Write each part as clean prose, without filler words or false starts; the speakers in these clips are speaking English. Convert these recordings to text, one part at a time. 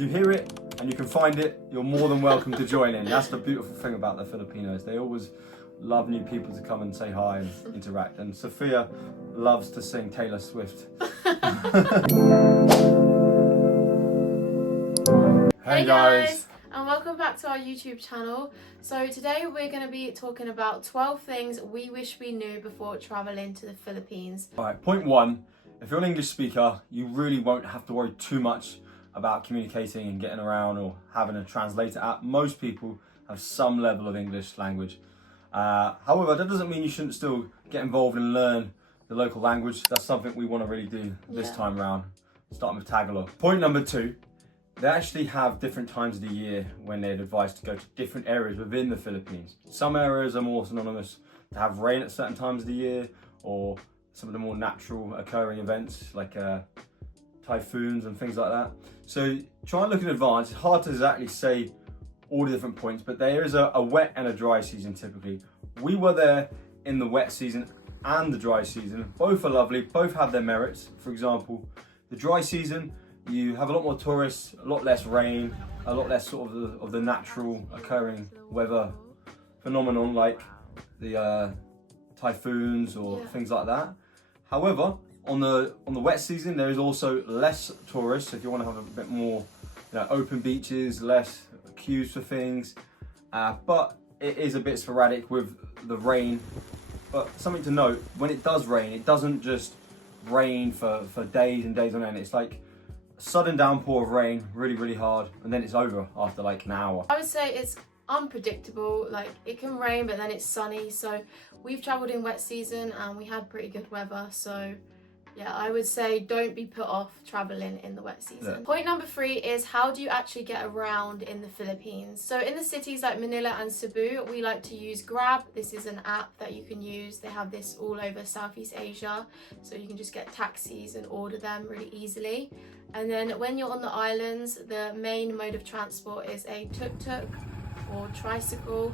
If you hear it and you can find it, you're more than welcome to join in. That's the beautiful thing about the Filipinos. They always love new people to come and say hi and interact. And Sophia loves to sing Taylor Swift. Hey guys, and welcome back to our YouTube channel. So today we're going to be talking about 12 things we wish we knew before traveling to the Philippines. Alright, point one, if you're an English speaker, you really won't have to worry too much about communicating and getting around or having a translator app. Most people have some level of English language. However, that doesn't mean you shouldn't still get involved and learn the local language. That's something we want to really do this time around, starting with Tagalog. Point number two, they actually have different times of the year when they'd advise to go to different areas within the Philippines. Some areas are more synonymous to have rain at certain times of the year, or some of the more natural occurring events like typhoons and things like that. So try and look in advance. It's hard to exactly say all the different points, but there is a wet and a dry season typically. We were there in the wet season and the dry season. Both are lovely, both have their merits. For example, the dry season, you have a lot more tourists, a lot less rain, a lot less sort of the natural occurring weather phenomenon like the typhoons or things like that. However, on the wet season, there is also less tourists. If you want to have a bit more, open beaches, less queues for things, but it is a bit sporadic with the rain. But something to note, when it does rain, it doesn't just rain for days and days on end. It's like a sudden downpour of rain, really, really hard, and then it's over after like an hour. I would say it's unpredictable. Like, it can rain, but then it's sunny. So we've traveled in wet season and we had pretty good weather. So yeah, I would say don't be put off traveling in the wet season. Yeah. Point number three is, how do you actually get around in the Philippines? So in the cities like Manila and Cebu, we like to use Grab. This is an app that you can use. They have this all over Southeast Asia. So you can just get taxis and order them really easily. And then when you're on the islands, the main mode of transport is a tuk-tuk or tricycle.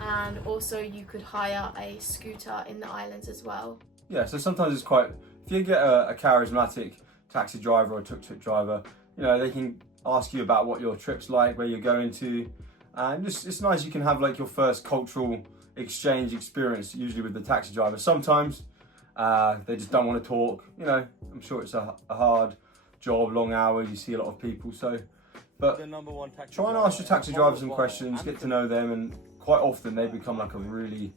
And also you could hire a scooter in the islands as well. Yeah, so sometimes it's quite, if you get a charismatic taxi driver or tuk-tuk driver, they can ask you about what your trip's like, where you're going to, and it's nice. You can have like your first cultural exchange experience, usually with the taxi driver. Sometimes they just don't want to talk. I'm sure it's a hard job, long hours, you see a lot of people, but try and ask your taxi driver some questions, get to know them, and quite often they become like a really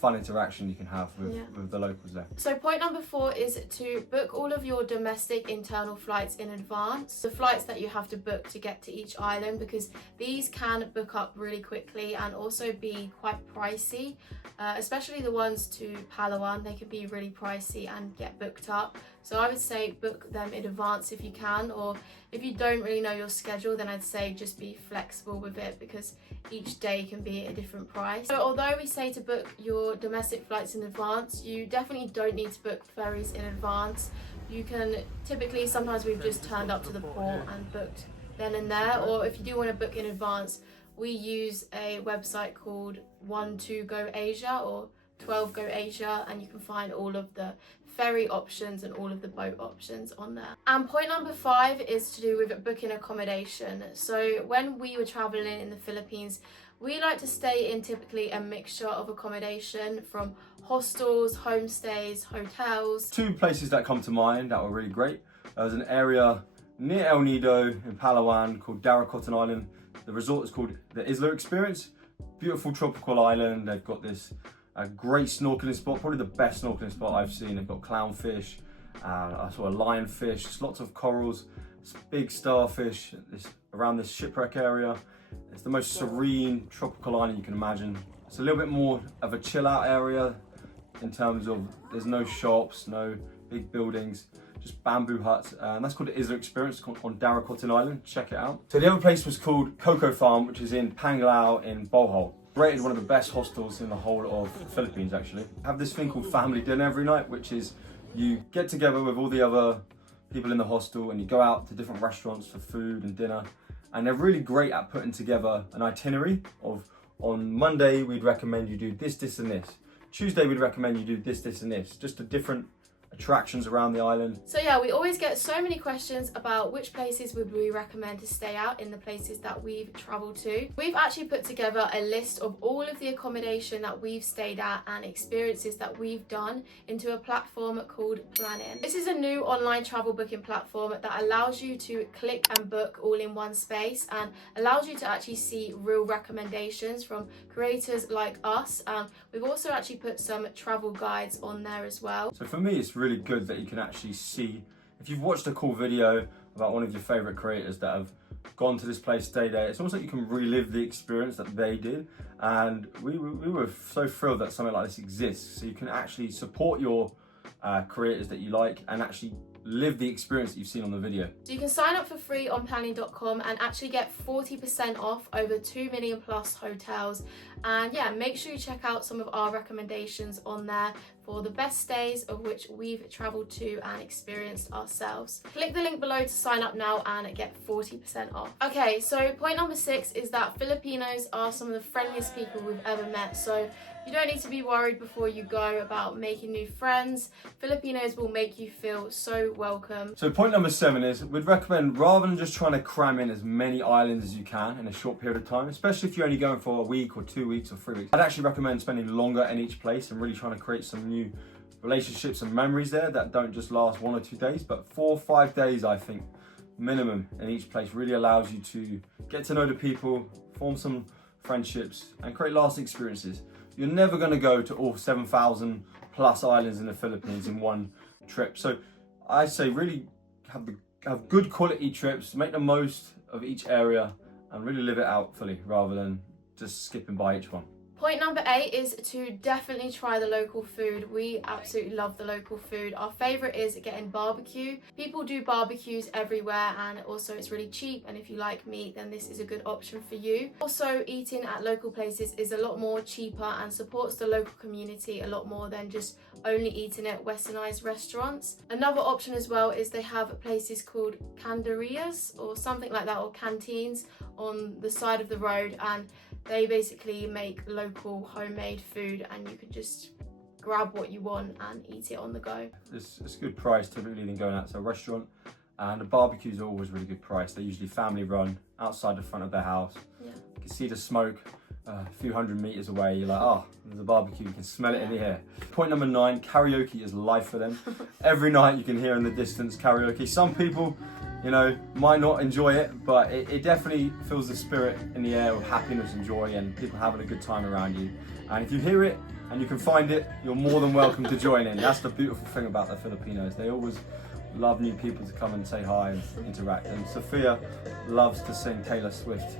fun interaction you can have with the locals there. So point number four is to book all of your domestic internal flights in advance. The flights that you have to book to get to each island, because these can book up really quickly and also be quite pricey, especially the ones to Palawan. They can be really pricey and get booked up. So I would say book them in advance if you can, or if you don't really know your schedule, then I'd say just be flexible with it, because each day can be a different price. So although we say to book your domestic flights in advance, you definitely don't need to book ferries in advance. You can typically, sometimes we've just turned up to the port and booked then and there, or if you do want to book in advance, we use a website called 12Go Asia or 12Go Asia, and you can find all of the ferry options and all of the boat options on there. And point number five is to do with booking accommodation. So when we were traveling in the Philippines, we like to stay in typically a mixture of accommodation from hostels, homestays, hotels. Two places that come to mind that were really great. There's an area near El Nido in Palawan called Daracotan Island. The resort is called the Isla Experience. Beautiful tropical island. They've got this great snorkeling spot, probably the best snorkeling spot I've seen. They've got clownfish, I saw a lionfish, just lots of corals, big starfish around this shipwreck area. It's the most serene tropical island you can imagine. It's a little bit more of a chill out area in terms of there's no shops, no big buildings, just bamboo huts. And that's called the Isla Experience on Daracotan Island. Check it out. So the other place was called Coco Farm, which is in Panglao in Bohol. Rated one of the best hostels in the whole of the Philippines, actually. Have this thing called family dinner every night, which is you get together with all the other people in the hostel and you go out to different restaurants for food and dinner. And they're really great at putting together an itinerary of, on Monday, we'd recommend you do this, this and this. Tuesday, we'd recommend you do this, this and this. Just a different attractions around the island. So yeah, we always get so many questions about which places would we recommend to stay at in the places that we've travelled to. We've actually put together a list of all of the accommodation that we've stayed at and experiences that we've done into a platform called Planning. This is a new online travel booking platform that allows you to click and book all in one space and allows you to actually see real recommendations from creators like us. We've also actually put some travel guides on there as well. So for me, it's really good that you can actually see, if you've watched a cool video about one of your favourite creators that have gone to this place, stayed there, it's almost like you can relive the experience that they did. And we were so thrilled that something like this exists, so you can actually support your creators that you like and actually live the experience that you've seen on the video. So you can sign up for free on planning.com and actually get 40% off over 2 million plus hotels. And yeah, make sure you check out some of our recommendations on there for the best stays of which we've travelled to and experienced ourselves. Click the link below to sign up now and get 40% off. Okay, so point number 6 is that Filipinos are some of the friendliest people we've ever met. So you don't need to be worried before you go about making new friends. Filipinos will make you feel so welcome. So point number 7 is, we'd recommend, rather than just trying to cram in as many islands as you can in a short period of time, especially if you're only going for a week or 2 weeks or 3 weeks, I'd actually recommend spending longer in each place and really trying to create some new relationships and memories there that don't just last 1 or 2 days, but 4 or 5 days, I think, minimum in each place really allows you to get to know the people, form some friendships and create lasting experiences. You're never going to go to all 7,000 plus islands in the Philippines in one trip. So I say really have good quality trips, make the most of each area and really live it out fully rather than just skipping by each one. Point number 8 is to definitely try the local food. We absolutely love the local food. Our favourite is getting barbecue. People do barbecues everywhere and also it's really cheap, and if you like meat then this is a good option for you. Also, eating at local places is a lot more cheaper and supports the local community a lot more than just only eating at westernised restaurants. Another option as well is they have places called canderias or something like that, or canteens on the side of the road, and they basically make local homemade food and you can just grab what you want and eat it on the go. It's a good price typically than going out to a restaurant, and the barbecues are always really good price. They're usually family run outside the front of their house. Yeah. You can see the smoke a few hundred meters away. You're like, oh, there's a barbecue, you can smell it in the air. Point number 9, karaoke is life for them. Every night you can hear in the distance karaoke. Some people, you know, might not enjoy it, but it definitely fills the spirit in the air of happiness and joy and people having a good time around you. And if you hear it and you can find it, you're more than welcome to join in. That's the beautiful thing about the Filipinos. They always love new people to come and say hi and interact. And Sophia loves to sing Taylor Swift.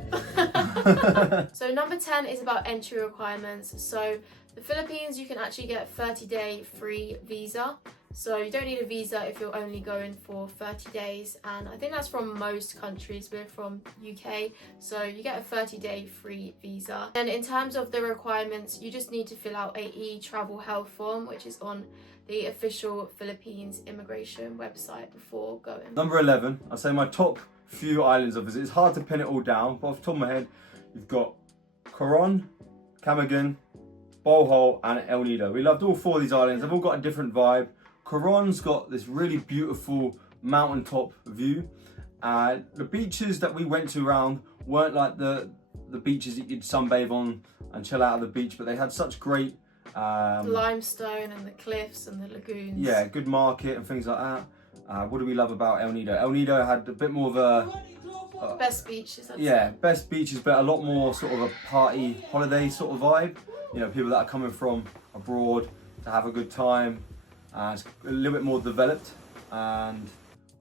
So number 10 is about entry requirements. So the Philippines, you can actually get a 30-day free visa. So you don't need a visa if you're only going for 30 days, and I think that's from most countries. We're from UK, so you get a 30-day free visa. And in terms of the requirements, you just need to fill out a e-travel health form, which is on the official Philippines immigration website before going. Number 11, I'd say my top few islands of visit. It's hard to pin it all down, but off the top of my head, you've got Coron, Camaguin, Bohol and El Nido. We loved all 4 of these islands. They've all got a different vibe. Coron's got this really beautiful mountaintop view. The beaches that we went to around weren't like the beaches that you'd sunbathe on and chill out at the beach, but they had such great limestone and the cliffs and the lagoons. Yeah, good market and things like that. What do we love about El Nido? El Nido had a bit more of a best beaches. Best beaches, but a lot more sort of a party holiday sort of vibe. You know, people that are coming from abroad to have a good time. It's a little bit more developed. And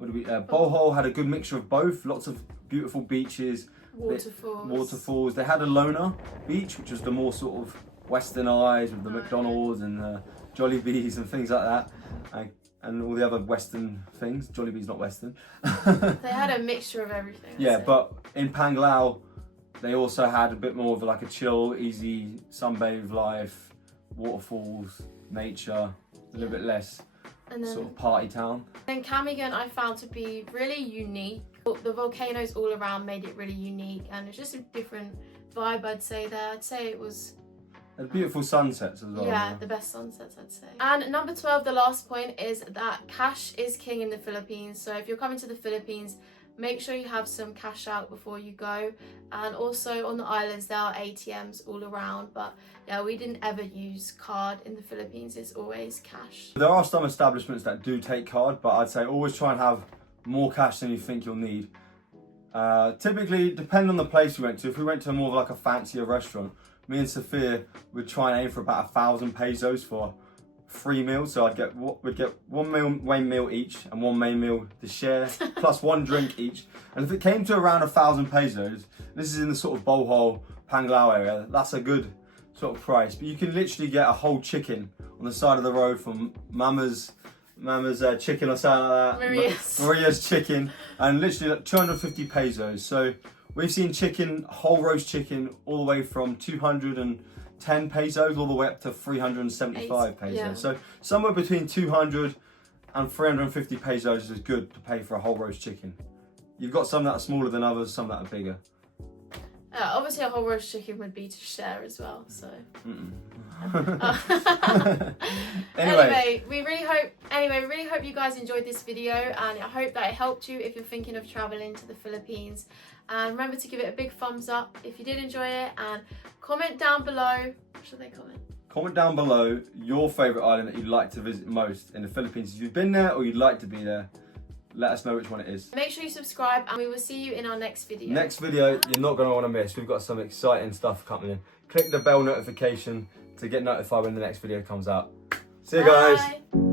Bohol had a good mixture of both. Lots of beautiful beaches, waterfalls. They had a Lona beach, which was the more sort of westernised with the McDonald's and the Jollibees and things like that, and all the other Western things. Jollibee's not Western. They had a mixture of everything. Yeah, but in Panglao, they also had a bit more of like a chill, easy sunbathe life, waterfalls, nature. A little bit less sort of party town. Then Camaguin I found to be really unique. The volcanoes all around made it really unique, and it's just a different vibe, I'd say there. I'd say it was And beautiful sunsets as well. Yeah, the best sunsets, I'd say. And number 12, the last point, is that cash is king in the Philippines. So if you're coming to the Philippines, make sure you have some cash out before you go. And also on the islands, there are ATMs all around. But yeah, we didn't ever use card in the Philippines. It's always cash. There are some establishments that do take card, but I'd say always try and have more cash than you think you'll need. Typically, depending on the place we went to, if we went to more of like a fancier restaurant, me and Sophia would try and aim for about 1,000 pesos for 3 meals. So we'd get one main meal each and one main meal to share, plus one drink each. And if it came to around 1,000 pesos, this is in the sort of Bohol, Panglao area, that's a good sort of price. But you can literally get a whole chicken on the side of the road from Mama's chicken or something like that. Maria's chicken, and literally like 250 pesos. So we've seen chicken, whole roast chicken, all the way from 210 pesos all the way up to 375 pesos. Yeah. So somewhere between 200 and 350 pesos is good to pay for a whole roast chicken. You've got some that are smaller than others, some that are bigger. Obviously a whole roast chicken would be to share as well, so. Anyway, we really hope you guys enjoyed this video, and I hope that it helped you if you're thinking of traveling to the Philippines. And remember to give it a big thumbs up if you did enjoy it, and comment down below. What should they comment? Comment down below your favourite island that you'd like to visit most in the Philippines. If you've been there or you'd like to be there, let us know which one it is. Make sure you subscribe, and we will see you in our next video. Next video, you're not going to want to miss. We've got some exciting stuff coming in. Click the bell notification to get notified when the next video comes out. See you guys.